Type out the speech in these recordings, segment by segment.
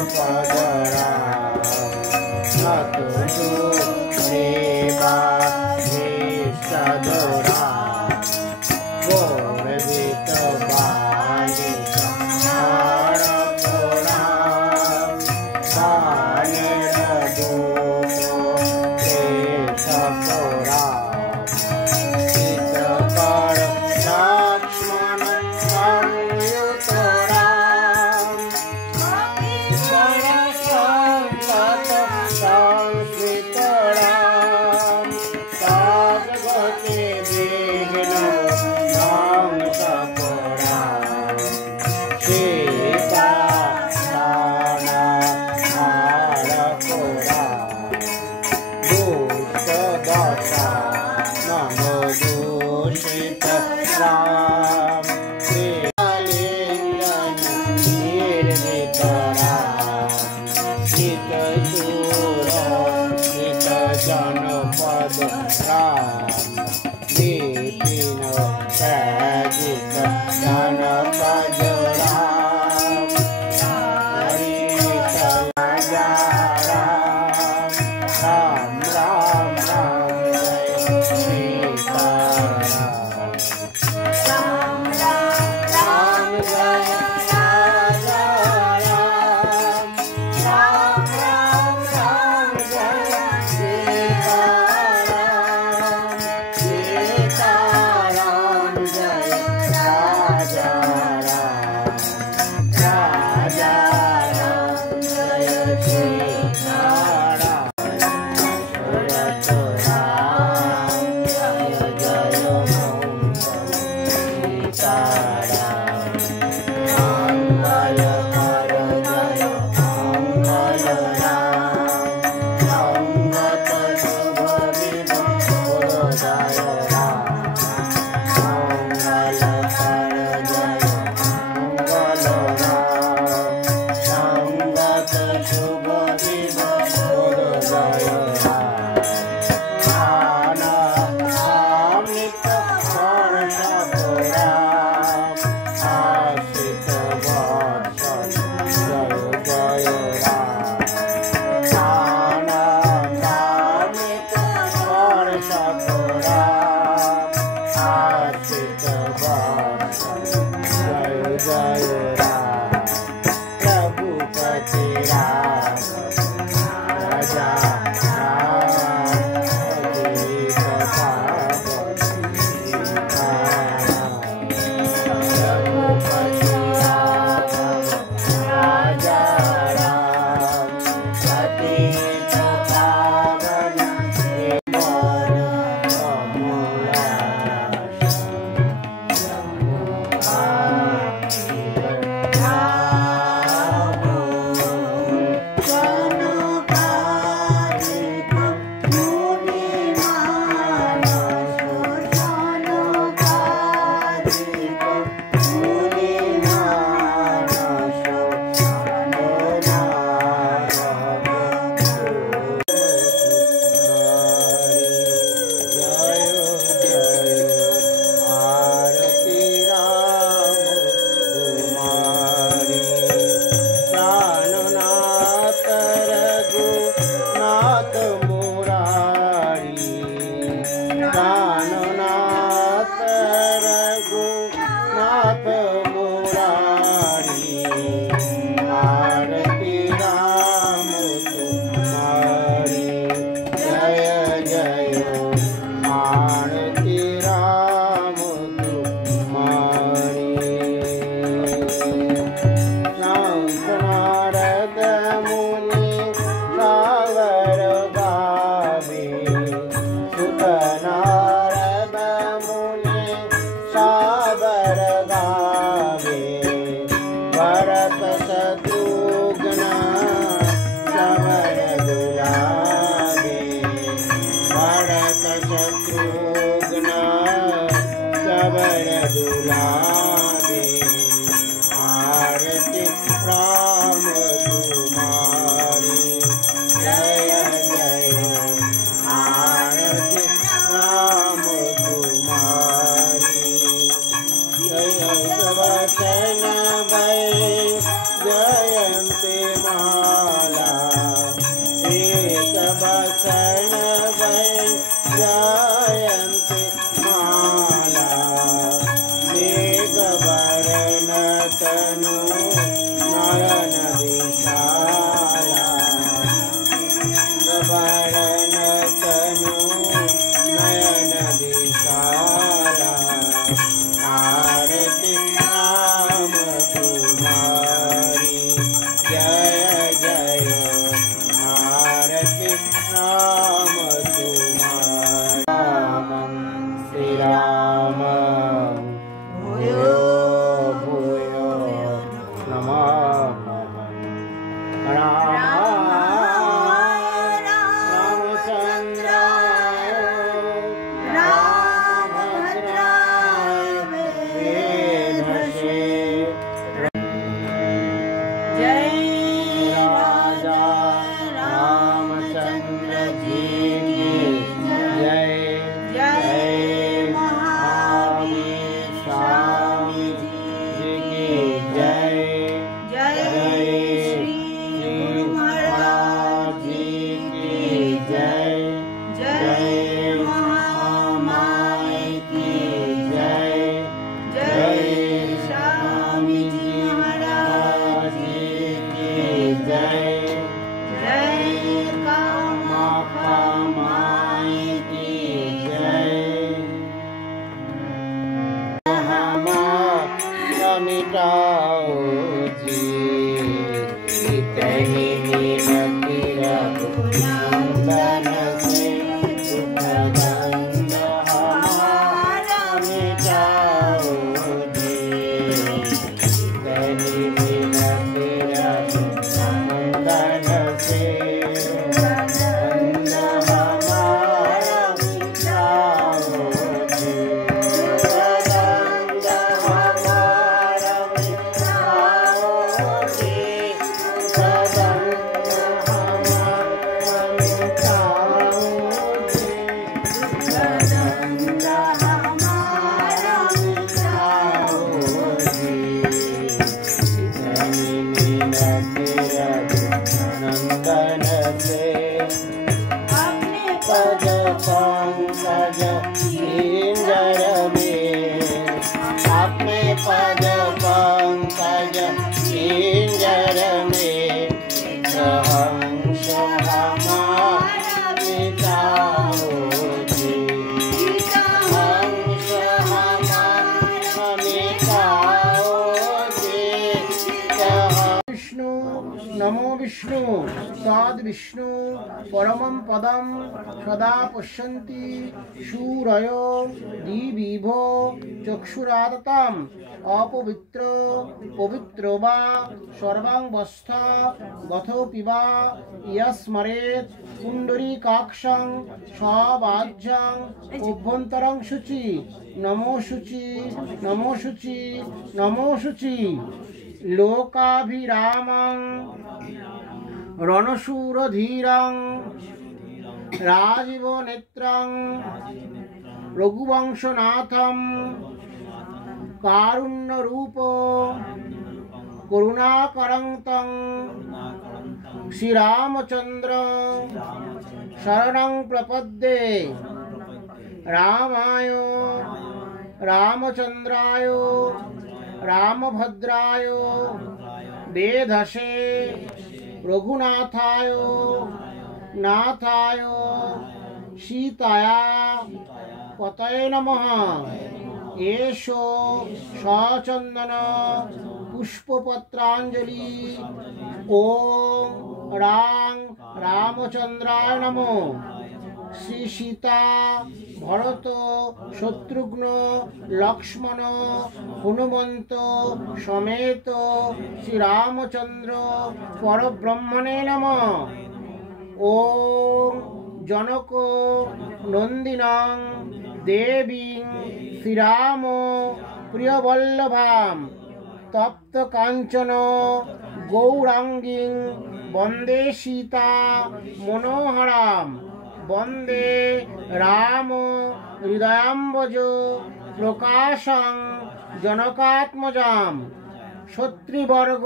पदरा सेवा दौरा गोरवित बाली जनपद राम विपिन सजित जनपद राम हरित राजा राम राम राम राम जय सीता राम राम राम जय राजा राम राम राम राम जय सीता राम जय राजा राम राजा राम जय सीता राम भरत राम जय जय सीता राम मंगल कर जय मंगल राम संगत शुभ विभो जय राम मंगल कर जय मंगल राम संगत शुभ विभो जय राम आनंदामृत वर्ष राम आशित वर्ष तनु नयन विशाला वरण तनु नयन विशाला आरती नाम तुम्हारी जय जय आरती नाम तुम्हारी श्री राम भूयो भूयो नमः रामचंद्राय रामभद्राय वेधसे जय राजा रामचंद्र जी की जय जय महावीर स्वामी जी की जय जय श्री गुरु महाराज जी की जय जय महामाई की जय जय स्वामी जी महाराज जी की जय जय कामाख्या माई की जय मिटाओ जी इतनी मिनती रघुनंदन से सुखगंध हमारा मिटाओ जी इतनी मिनती रघुनंदन से सुखगंध हमारा मिटाओ जी सुखगंध हमारा मिटाओ जी सुखगंध हमारा मिटाओ जी सुखगंध हमारा मिटाओ जी इतनी मिनती रघुनंदन से अपने पद पंकज इंदर में अपने पद पंकज इंदर में सहंस हमारा मिटाओ जी हंस हमारा मिटाओ जी विष्णु नमो विष्णु तद विष्णु परमं पदम सदा पश्यन्ति शूरयो दिविभो चक्षुरादताम अपवित्र पवित्र वा सर्वांवस्था गथोपि वा यस्मरेत् पुंडरीकाक्षं सवाज्यं अभ्यन्तरं शुचि नमो शुचि नमो शुचि नमो शुचि लोकाभिरामं रणशूरधीरं राजीव नेत्रं रघुवंशनाथं कारुण्यरूप करुणाकरं तं श्रीरामचंद्र शरणं प्रपद्ये रामाय रामचंद्राय रामभद्राय वेधसे रघुनाथाय नाथाय सीताया पतये नमः एषो सचंदन पुष्पपत्रांजलि ओम राम रामचंद्राय नमो श्री सीता भरत शत्रुघ्न लक्ष्मण हनुमंत समेत श्री रामचंद्र परब्रह्मणे नमः ओम जनक नंदिनां देवी श्रीराम प्रियवल्लभां तप्त कांचन गौरांगी वंदे सीता मनोहरां वंदे राम हृदयाम्बज प्रकाशं जनकात्मजां क्षत्रिवर्ग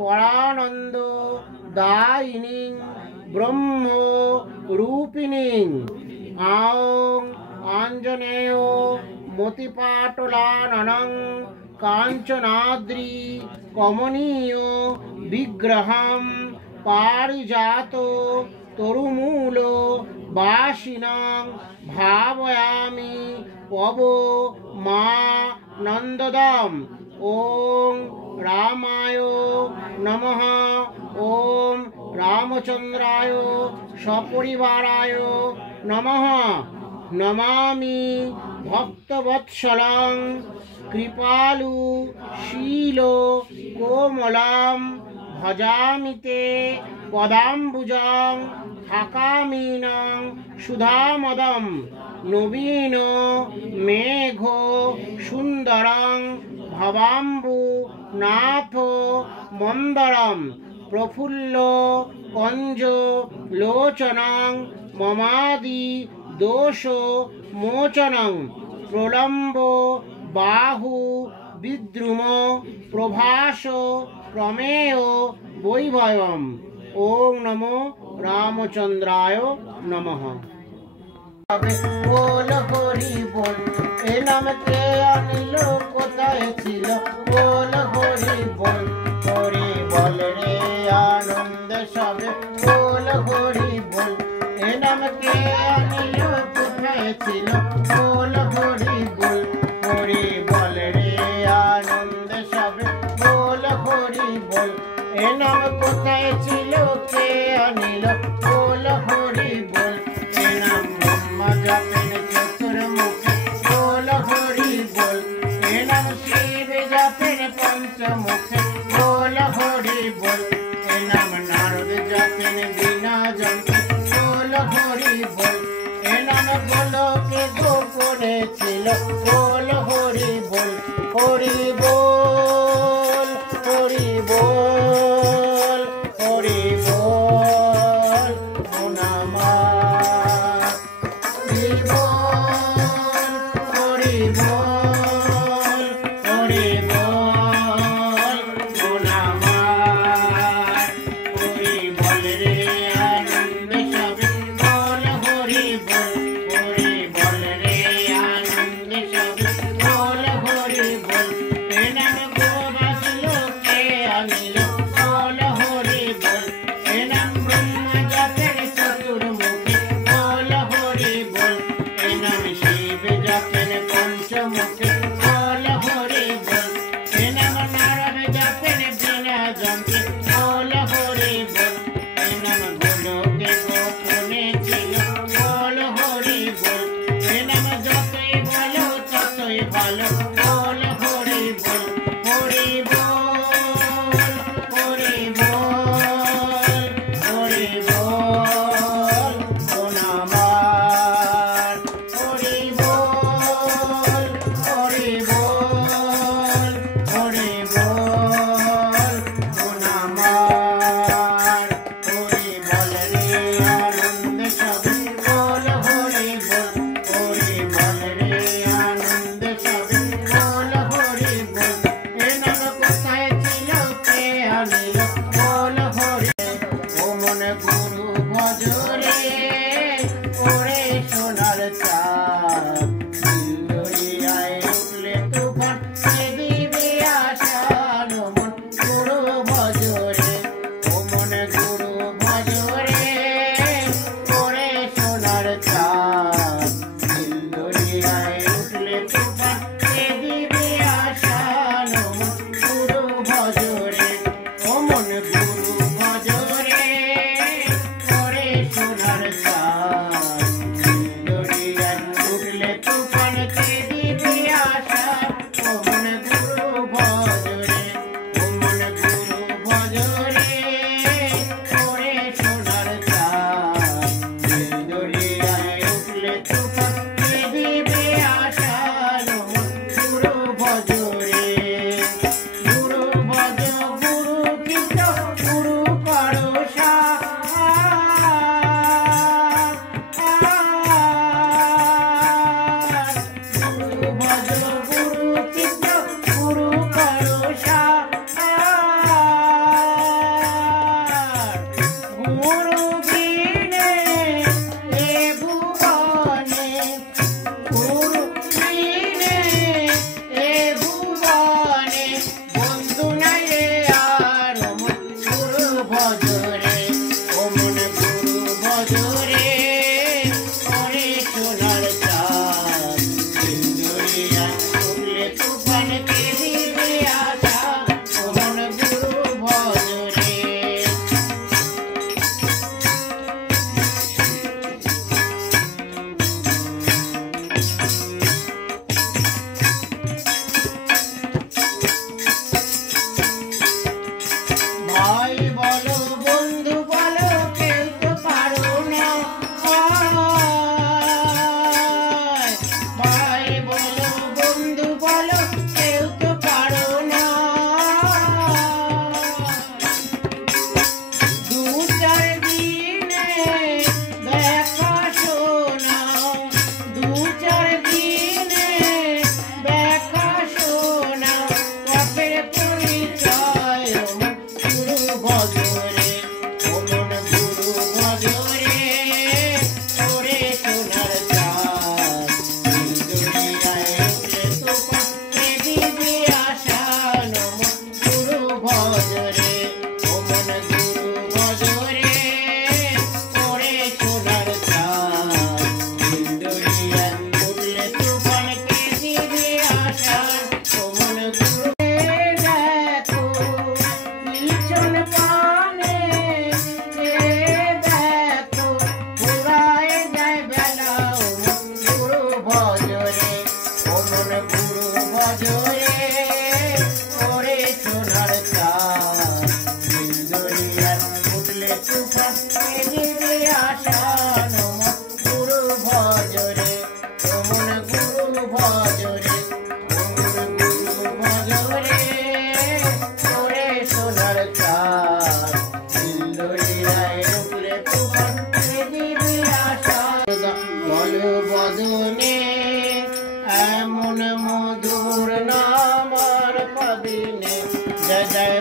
परानंद दायिनी ब्रह्म रूपिणी आं आंजनेय मोतिपाटलाननं কাঞ্চনাদ্রি কমনীয় বিগ্রহম পারিজাত তরুমূল বাসিনাং ভাবয়ামি পব মা নন্দদম। ওম রামায় নমঃ। ওম রামচন্দ্রায় সপরিবারায় নমঃ। নমামি ভক্তবৎসলং কৃপালু শীল কোমলম ভজামি তে পদাম্বুজং থাকামিনং সুধামদম নবীন মেঘ সুন্দরং ভবাম্বু নাথ মন্দরম প্রফুল্ল কঞ্জ লোচনং মমাদি দোষ মোচনং প্রলম্ব বাহু বিদ্রুম প্রভাস প্রমেয় বৈভয়ম। ওম নমো রামচন্দ্রায় নমঃ। বল হরি বল, এ নাম কে আনিল কোথায় ছিল? বল হরি বল, হরি বল রে আনন্দ সবে। বল হরি বল, এ নাম কে আনিল কোথায় ছিল? বল হরি বল, হরি বল রে আনন্দ সবে। বল হরি বল, এ নাম কোথায় ছিল কে আনিল? বল হরি বল, এ নাম ব্রহ্মা জপেন চতুর্মুখী। বল হরি বল, এ নাম শিব জপেন পঞ্চমুখী। বল হরি বল, এ নাম নারদ জপেন বিনা যন্ত্রে। বল হরি বল, এ নাম গোলকে গোপনে ছিল। বল হরি বল, হরি বল, হরি বল, হরি বল, প্রণামা। হরি বল, হরি বল, হরি বল, প্রণামা। হরি বল রে আনন্দ সবে। বল হরি বল, হরি বল রে আনন্দ সবে। বল হরি বল, এ নাম গোবাস লোকে আনিল। বল হরি বল, এ নাম ব্রহ্মা জপেন চতুর্মুখী। বল হরি বল, এ নাম শিব জপেন পঞ্চমুখী। বল হরি বল, এ নাম নারদ জপেন বিনা যন্ত্রে। বল হরি বল, এ নাম গোলকে গোপনে ছিল। বল হরি বল, এ নাম যতই ভালো ততই ভালো। বল হরি বল, হরি বল,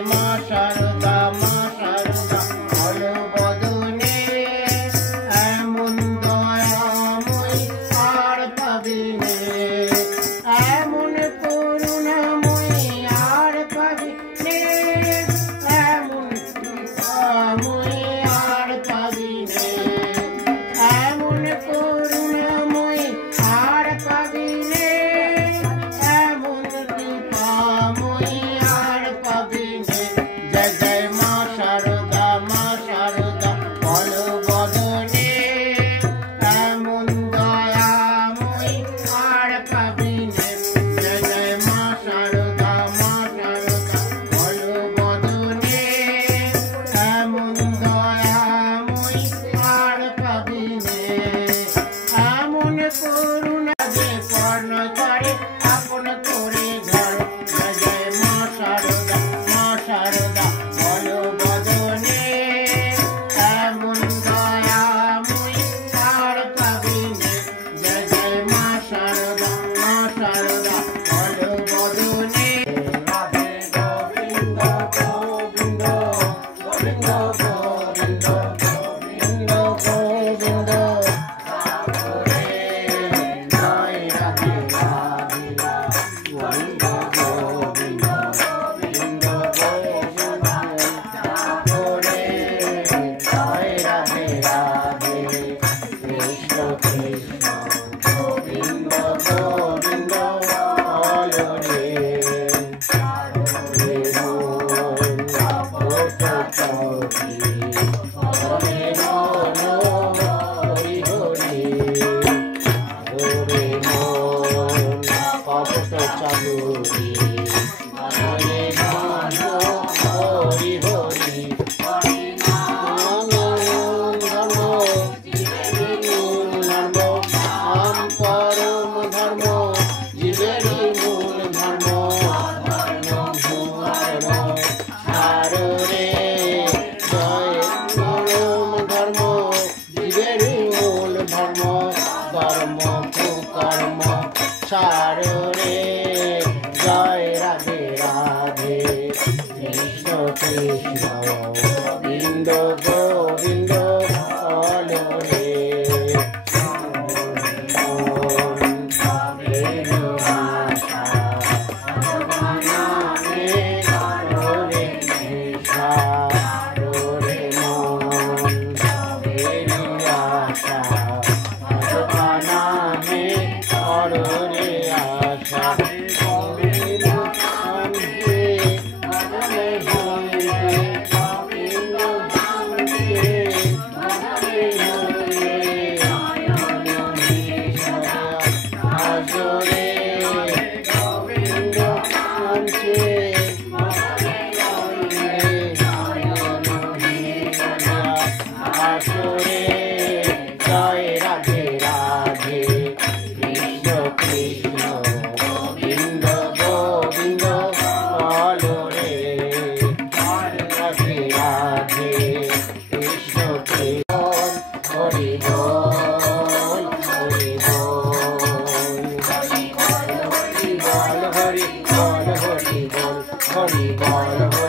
মা শারদা বলো বদনে এমন দয়াময় আর পাবি নে এমন করুণাময় আর পাবি নে এমন কৃপাময় আর পাবি নে এমন করুণাময় আর পাবি নে এমন কৃপাময় আর পাবি নে জয় জয় মা শারদা বলো বদনে এমন দয়াময় আর পাবি নে জয় জয় মা শারদা বলো বদনে এমন দয়াময় আর পাবি নে এমন করুণা যে পর্ণ করে আপন করে ধর জয় জয় মা শারদা বলো বদনে এমন দয়াময় আর পাবি নে জয় জয় মা শারদা বলো বদনে রাধে গোবিন্দ গোবিন্দ গোবিন্দ গোবিন্দ গোবিন্দ গোবিন্দ জয় রাধে গোবিন্দ গোবিন্দ গোবিন্দ গোবিন্দ জয় রাধে কৃষ্ণ কৃষ্ণ গোবিন্দ গোবিন্দ বলো রে জয় রাধে কৃষ্ণ কৃষ্ণ গোবিন্দ গোবিন্দ বলো রে Hori bol,